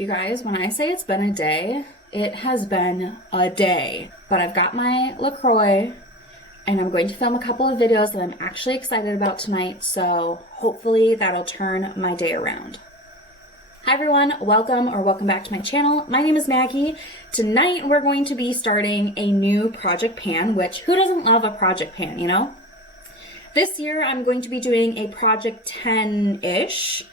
You guys, when I say it's been a day, it has been a day. But I've got my LaCroix and I'm going to film a couple of videos that I'm actually excited about tonight, so hopefully that'll turn my day around. Hi everyone, welcome back to my channel. My name is Maggie. Tonight we're going to be starting a new project pan, which who doesn't love a project pan, you know? This year I'm going to be doing a project 10-ish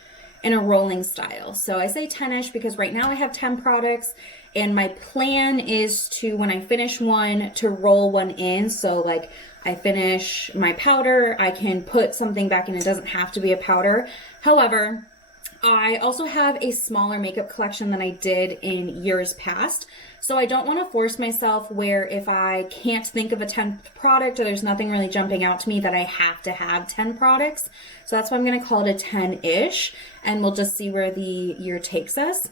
in a rolling style. So I say 10-ish because right now I have 10 products and my plan is to, when I finish one, to roll one in. So like I finish my powder, I can put something back in. It doesn't have to be a powder. However, I also have a smaller makeup collection than I did in years past. So I don't want to force myself where if I can't think of a 10th product or there's nothing really jumping out to me that I have to have 10 products. So that's why I'm going to call it a 10-ish and we'll just see where the year takes us.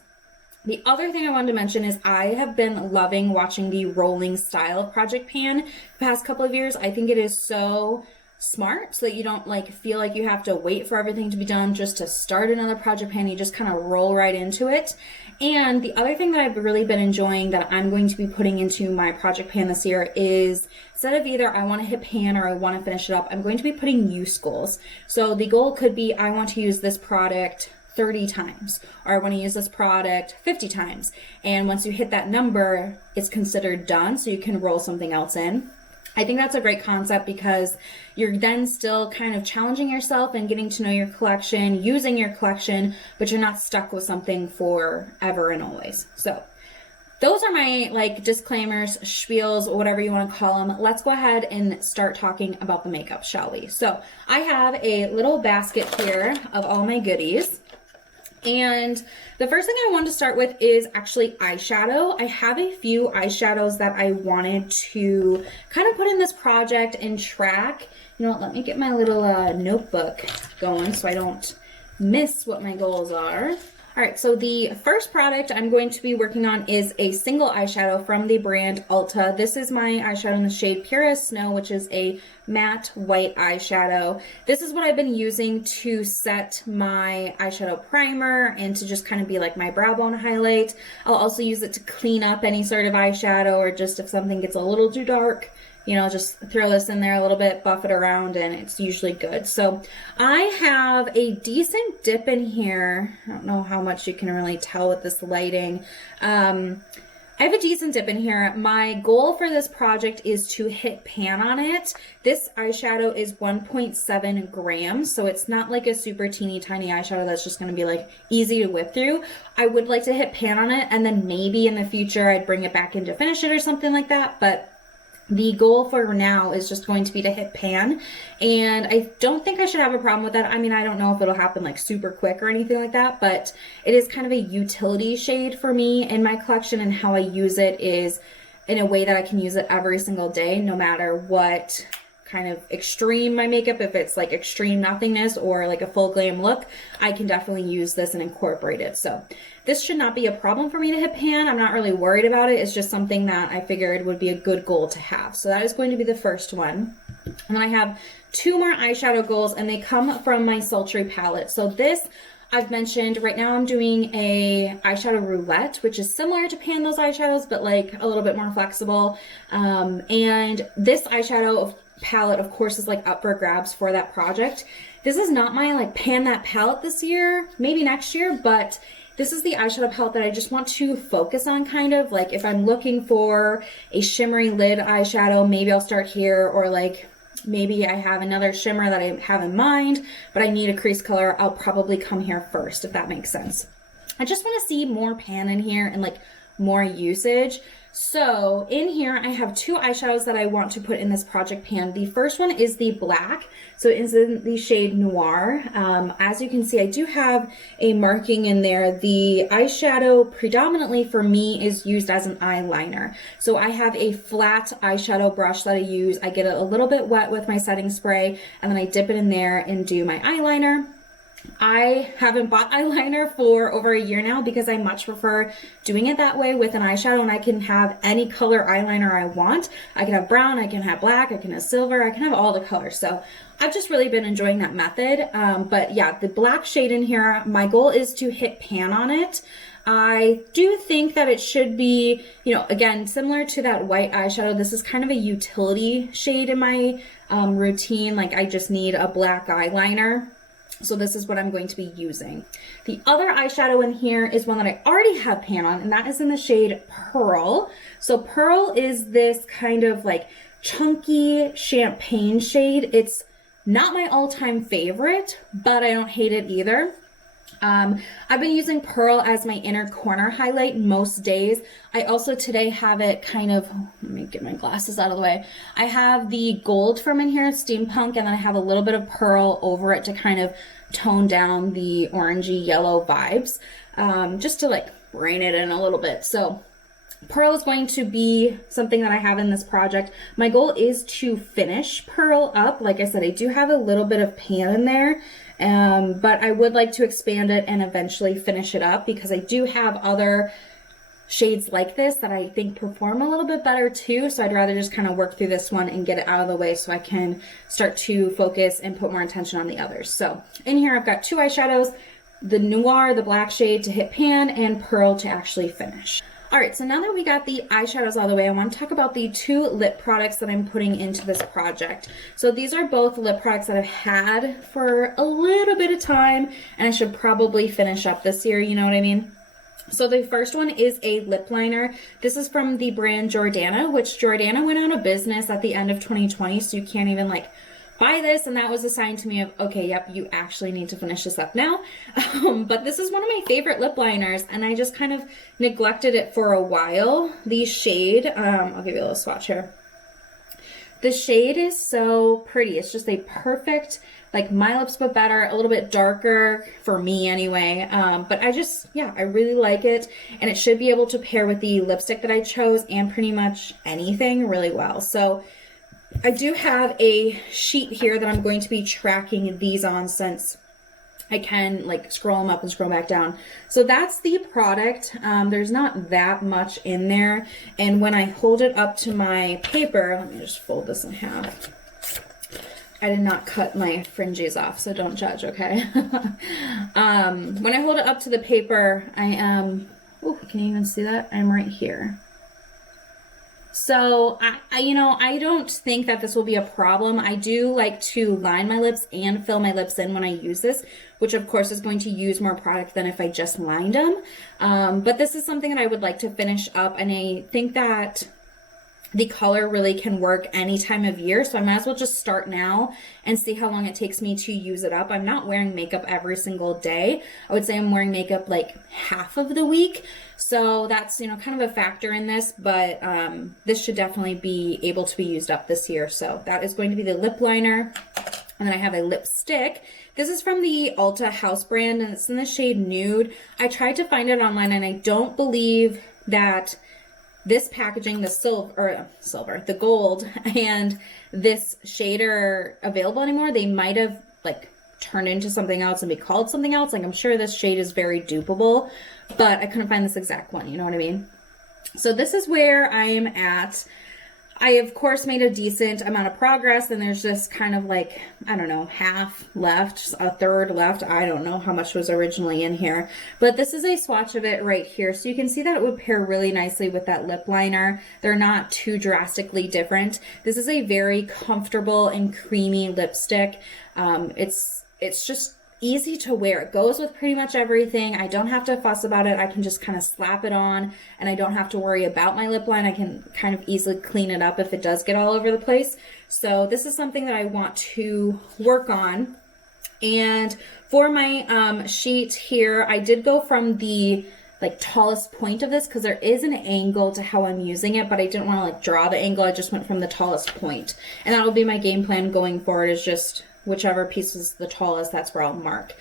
The other thing I wanted to mention is I have been loving watching the rolling style of project pan the past couple of years. I think it is so smart so that you don't like feel like you have to wait for everything to be done just to start another project pan. You just kind of roll right into it. And the other thing that I've really been enjoying that I'm going to be putting into my project pan this year is instead of either I want to hit pan or I want to finish it up, I'm going to be putting use goals. So the goal could be I want to use this product 30 times or I want to use this product 50 times. And once you hit that number, it's considered done so you can roll something else in. I think that's a great concept because you're then still kind of challenging yourself and getting to know your collection, using your collection, but you're not stuck with something forever and always. So those are my like disclaimers, spiels, whatever you want to call them. Let's go ahead and start talking about the makeup, shall we? So I have a little basket here of all my goodies. And the first thing I wanted to start with is actually eyeshadow. I have a few eyeshadows that I wanted to kind of put in this project and track. You know what, let me get my little notebook going so I don't miss what my goals are. All right, so the first product I'm going to be working on is a single eyeshadow from the brand Ulta. This is my eyeshadow in the shade Pure as Snow, which is a matte white eyeshadow. This is what I've been using to set my eyeshadow primer and to just kind of be like my brow bone highlight. I'll also use it to clean up any sort of eyeshadow or just if something gets a little too dark, you know, just throw this in there a little bit, buff it around, and it's usually good. So I have a decent dip in here. I don't know how much you can really tell with this lighting. I have a decent dip in here. My goal for this project is to hit pan on it. This eyeshadow is 1.7 grams, so it's not like a super teeny tiny eyeshadow that's just gonna be like easy to whip through. I would like to hit pan on it, and then maybe in the future I'd bring it back in to finish it or something like that, but the goal for now is just going to be to hit pan, and I don't think I should have a problem with that. I mean, I don't know if it'll happen like super quick or anything like that, but it is kind of a utility shade for me in my collection, and how I use it is in a way that I can use it every single day, no matter what kind of extreme my makeup, if it's like extreme nothingness or like a full glam look, I can definitely use this and incorporate it. So this should not be a problem for me to hit pan. I'm not really worried about it. It's just something that I figured would be a good goal to have. So that is going to be the first one. And then I have two more eyeshadow goals, and they come from my Sultry palette. So this I've mentioned, right now I'm doing a eyeshadow roulette, which is similar to pan those eyeshadows, but like a little bit more flexible. And this eyeshadow palette, of course, is like up for grabs for that project. This is not my like pan that palette this year, maybe next year, but this is the eyeshadow palette that I just want to focus on, kind of like if I'm looking for a shimmery lid eyeshadow, maybe I'll start here, or like maybe I have another shimmer that I have in mind, but I need a crease color, I'll probably come here first, if that makes sense. I just want to see more pan in here and like more usage. So in here, I have two eyeshadows that I want to put in this project pan. The first one is the black. So it is in the shade Noir. As you can see, I do have a marking in there. The eyeshadow predominantly for me is used as an eyeliner. So I have a flat eyeshadow brush that I use. I get it a little bit wet with my setting spray, and then I dip it in there and do my eyeliner. I haven't bought eyeliner for over a year now because I much prefer doing it that way with an eyeshadow, and I can have any color eyeliner I want. I can have brown, I can have black, I can have silver, I can have all the colors. So I've just really been enjoying that method. But yeah, the black shade in here, my goal is to hit pan on it. I do think that it should be, you know, again, similar to that white eyeshadow. This is kind of a utility shade in my routine. Like I just need a black eyeliner. So this is what I'm going to be using. The other eyeshadow in here is one that I already have pan on, and that is in the shade Pearl. So Pearl is this kind of like chunky champagne shade. It's not my all-time favorite, but I don't hate it either. I've been using Pearl as my inner corner highlight most days. I also today have it kind of, let me get my glasses out of the way. I have the gold from in here, Steampunk, and then I have a little bit of Pearl over it to kind of tone down the orangey yellow vibes, just to like rein it in a little bit. So Pearl is going to be something that I have in this project. My goal is to finish Pearl up. Like I said, I do have a little bit of pan in there, but I would like to expand it and eventually finish it up because I do have other shades like this that I think perform a little bit better too. So I'd rather just kind of work through this one and get it out of the way so I can start to focus and put more attention on the others. So in here I've got two eyeshadows, the Noir, the black shade to hit pan, and Pearl to actually finish. All right, so now that we got the eyeshadows out of the way, I want to talk about the two lip products that I'm putting into this project. So these are both lip products that I've had for a little bit of time, and I should probably finish up this year, you know what I mean? So the first one is a lip liner. This is from the brand Jordana, which Jordana went out of business at the end of 2020, so you can't even like buy this, and that was a sign to me of, okay, yep, you actually need to finish this up now. But this is one of my favorite lip liners, and I just kind of neglected it for a while. The shade, I'll give you a little swatch here. The shade is so pretty. It's just a perfect, like My Lips But Better, a little bit darker for me anyway. But I just, yeah, I really like it, and it should be able to pair with the lipstick that I chose and pretty much anything really well. So I do have a sheet here that I'm going to be tracking these on, since I can like scroll them up and scroll back down. So that's the product. There's not that much in there. And when I hold it up to my paper, let me just fold this in half. I did not cut my fringes off, so don't judge, okay? When I hold it up to the paper, I am, oh, can you even see that? I'm right here. So, I don't think that this will be a problem. I do like to line my lips and fill my lips in when I use this, which of course is going to use more product than if I just lined them. But this is something that I would like to finish up, and I think that the color really can work any time of year, so I might as well just start now and see how long it takes me to use it up. I'm not wearing makeup every single day. I would say I'm wearing makeup like half of the week, so that's, kind of a factor in this, but this should definitely be able to be used up this year. So that is going to be the lip liner, and then I have a lipstick. This is from the Ulta house brand, and it's in the shade Nude. I tried to find it online, and I don't believe that this packaging, the gold, and this shade are available anymore. They might have like turned into something else and be called something else. Like, I'm sure this shade is very dupeable, but I couldn't find this exact one, you know what I mean? So this is where I am at. I, of course, made a decent amount of progress, and there's just kind of like, I don't know, half left, a third left. I don't know how much was originally in here, but this is a swatch of it right here. So you can see that it would pair really nicely with that lip liner. They're not too drastically different. This is a very comfortable and creamy lipstick. It's just easy to wear. It goes with pretty much everything. I don't have to fuss about it. I can just kind of slap it on, and I don't have to worry about my lip line. I can kind of easily clean it up if it does get all over the place. So this is something that I want to work on. And for my sheet here, I did go from the like tallest point of this because there is an angle to how I'm using it, but I didn't want to like draw the angle. I just went from the tallest point. And that will be my game plan going forward, is just whichever piece is the tallest, that's where I'll mark.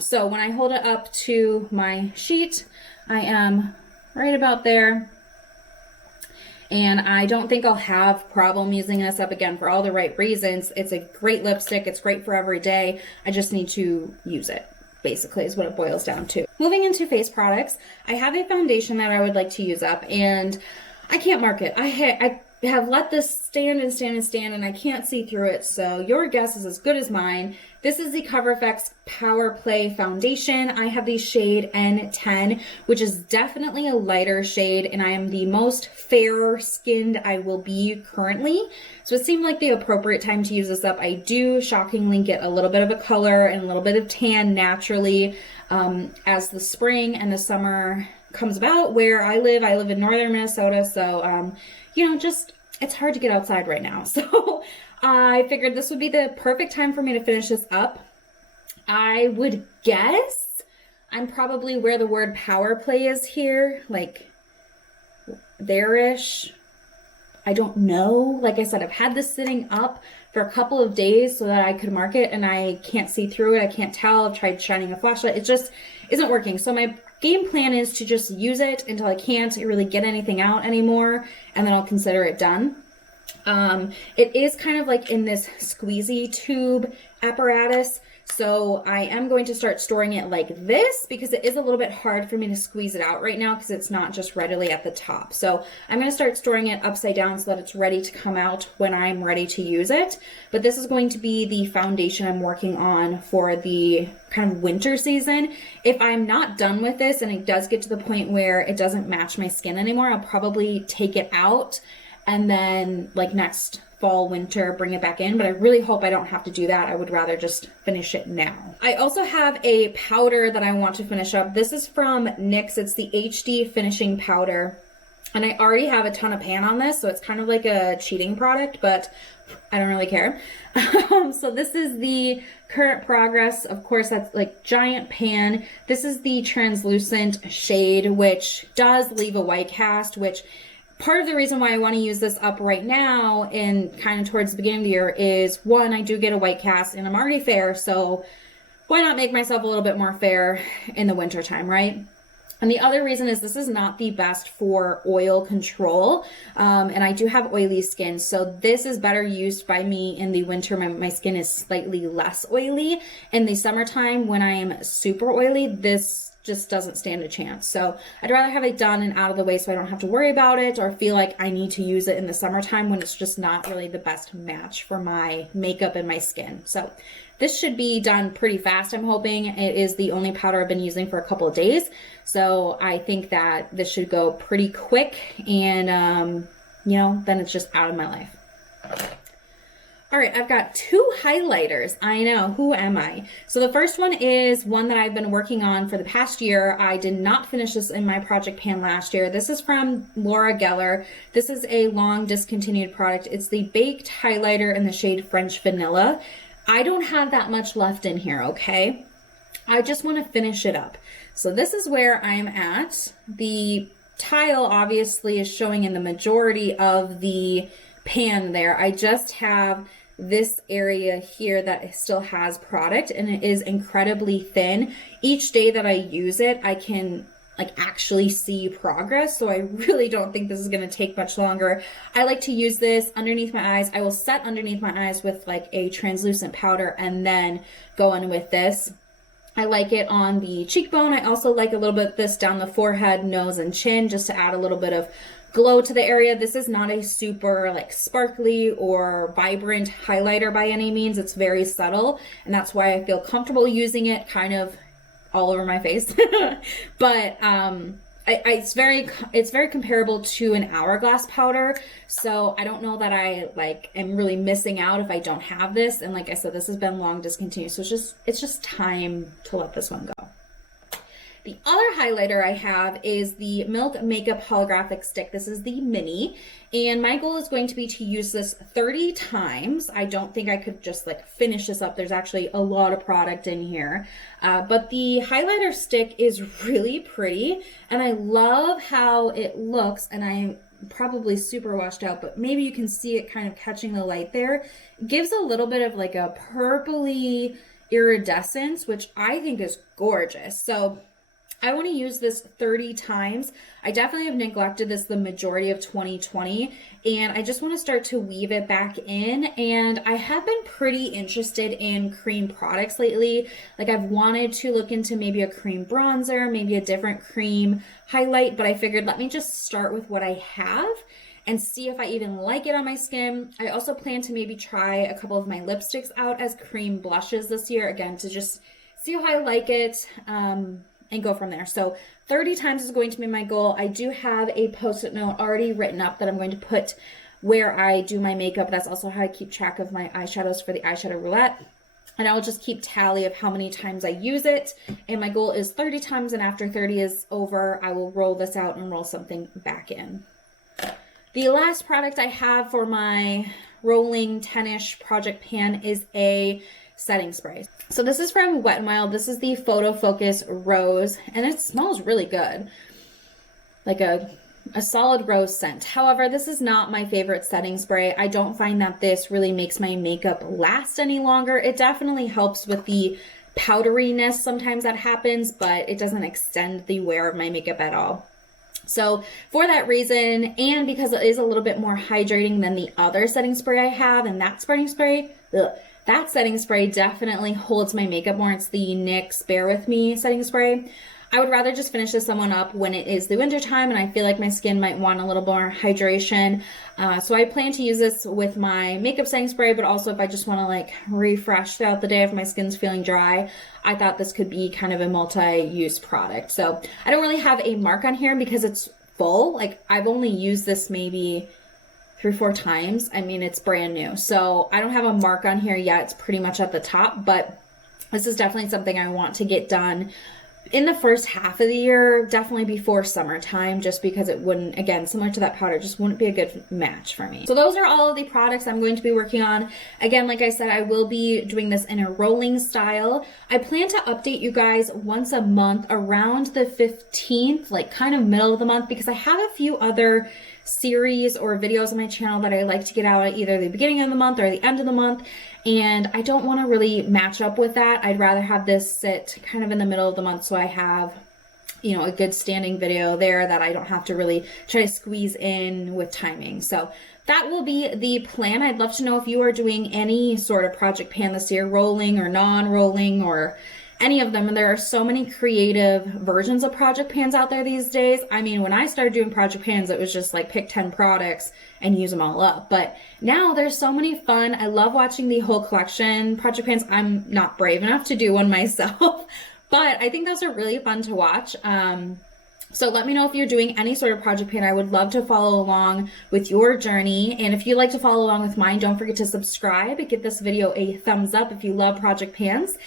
So when I hold it up to my sheet, I am right about there. And I don't think I'll have problem using this up, again, for all the right reasons. It's a great lipstick. It's great for every day. I just need to use it, basically, is what it boils down to. Moving into face products, I have a foundation that I would like to use up, and I can't mark it. I have let this stand and stand and stand, and I can't see through it, so your guess is as good as mine. This is the Cover FX Powerplay Foundation. I have the shade N10, which is definitely a lighter shade, and I am the most fair-skinned I will be currently. So it seemed like the appropriate time to use this up. I do shockingly get a little bit of a color and a little bit of tan naturally as the spring and the summer comes about. Where I live in northern Minnesota, so you know, just it's hard to get outside right now. So I figured this would be the perfect time for me to finish this up. I would guess I'm probably where the word power play is here, like there-ish. I don't know. Like I said, I've had this sitting up for a couple of days so that I could mark it, and I can't see through it. I can't tell. I've tried shining a flashlight. It just isn't working. So my game plan is to just use it until I can't really get anything out anymore, and then I'll consider it done. It is kind of like in this squeezy tube apparatus. So I am going to start storing it like this because it is a little bit hard for me to squeeze it out right now because it's not just readily at the top. So I'm going to start storing it upside down so that it's ready to come out when I'm ready to use it. But this is going to be the foundation I'm working on for the kind of winter season. If I'm not done with this and it does get to the point where it doesn't match my skin anymore, I'll probably take it out and then like next fall, winter, bring it back in, but I really hope I don't have to do that. I would rather just finish it now. I also have a powder that I want to finish up. This is from NYX. It's the HD Finishing Powder, and I already have a ton of pan on this, so it's kind of like a cheating product, but I don't really care. So this is the current progress. Of course, that's like giant pan. This is the translucent shade, which does leave a white cast, which part of the reason why I want to use this up right now and kind of towards the beginning of the year is, one, I do get a white cast and I'm already fair, so why not make myself a little bit more fair in the winter time, right? And the other reason is this is not the best for oil control, and I do have oily skin, so this is better used by me in the winter. My skin is slightly less oily. In the summertime, when I am super oily, this just doesn't stand a chance. So I'd rather have it done and out of the way so I don't have to worry about it or feel like I need to use it in the summertime when it's just not really the best match for my makeup and my skin. So this should be done pretty fast, I'm hoping. It is the only powder I've been using for a couple of days. So I think that this should go pretty quick and, you know, then it's just out of my life. All right, I've got two highlighters. I know, who am I? So the first one is one that I've been working on for the past year. I did not finish this in my project pan last year. This is from Laura Geller. This is a long discontinued product. It's the Baked Highlighter in the shade French Vanilla. I don't have that much left in here, okay? I just want to finish it up. So this is where I'm at. The tile obviously is showing in the majority of the pan there. I just have this area here that still has product, and it is incredibly thin. Each day that I use it, I can like actually see progress, so I really don't think this is going to take much longer. I like to use this underneath my eyes. I will set underneath my eyes with like a translucent powder and then go in with this. I like it on the cheekbone. I also like a little bit of this down the forehead, nose, and chin just to add a little bit of glow to the area. This is not a super like sparkly or vibrant highlighter by any means. It's very subtle, and that's why I feel comfortable using it kind of all over my face. But it's very comparable to an Hourglass powder, so I don't know that I like am really missing out if I don't have this. And like I said, this has been long discontinued, so it's just time to let this one go. The other highlighter I have is the Milk Makeup Holographic Stick. This is the mini, and my goal is going to be to use this 30 times. I don't think I could just like finish this up. There's actually a lot of product in here, but the highlighter stick is really pretty, and I love how it looks, and I'm probably super washed out, but maybe you can see it kind of catching the light there. It gives a little bit of like a purpley iridescence, which I think is gorgeous. So I want to use this 30 times. I definitely have neglected this the majority of 2020, and I just want to start to weave it back in. And I have been pretty interested in cream products lately. Like I've wanted to look into maybe a cream bronzer, maybe a different cream highlight, but I figured let me just start with what I have. and see if I even like it on my skin. I also plan to maybe try a couple of my lipsticks out as cream blushes this year, again, to just see how I like it, and go from there. So 30 times is going to be my goal. I do have a post-it note already written up that I'm going to put where I do my makeup. That's also how I keep track of my eyeshadows for the eyeshadow roulette. And I'll just keep tally of how many times I use it. And my goal is 30 times, and after 30 is over, I will roll this out and roll something back in. The last product I have for my rolling 10-ish project pan is a setting spray. So this is from Wet n Wild. This is the Photo Focus Rose, and it smells really good. Like a solid rose scent. However, this is not my favorite setting spray. I don't find that this really makes my makeup last any longer. It definitely helps with the powderiness sometimes that happens, but it doesn't extend the wear of my makeup at all. So for that reason, and because it is a little bit more hydrating than the other setting spray I have, and that setting spray, that setting spray definitely holds my makeup more. It's the NYX Bear With Me setting spray. I would rather just finish this one up when it is the winter time and I feel like my skin might want a little more hydration. So I plan to use this with my makeup setting spray, but also if I just want to like refresh throughout the day if my skin's feeling dry, I thought this could be kind of a multi-use product. So I don't really have a mark on here because it's full. Like I've only used this maybe 3 or 4 times. I mean, it's brand new. So I don't have a mark on here yet. It's pretty much at the top, but this is definitely something I want to get done in the first half of the year, definitely before summertime, just because it wouldn't, again, similar to that powder, just wouldn't be a good match for me. So those are all of the products I'm going to be working on. Again, like I said, I will be doing this in a rolling style. I plan to update you guys once a month around the 15th, like kind of middle of the month, because I have a few other series or videos on my channel that I like to get out at either the beginning of the month or the end of the month. And I don't want to really match up with that. I'd rather have this sit kind of in the middle of the month so I have, you know, a good standing video there that I don't have to really try to squeeze in with timing. So that will be the plan. I'd love to know if you are doing any sort of project pan this year, rolling or non-rolling or any of them. And there are so many creative versions of project pans out there these days. I mean, when I started doing project pans, it was just like pick 10 products and use them all up. But now there's so many fun. I love watching the whole collection project pans. I'm not brave enough to do one myself, but I think those are really fun to watch. So let me know if you're doing any sort of project pan. I would love to follow along with your journey. And if you'd like to follow along with mine, don't forget to subscribe and give this video a thumbs up if you love project pans.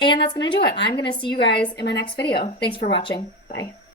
And that's going to do it. I'm going to see you guys in my next video. Thanks for watching. Bye.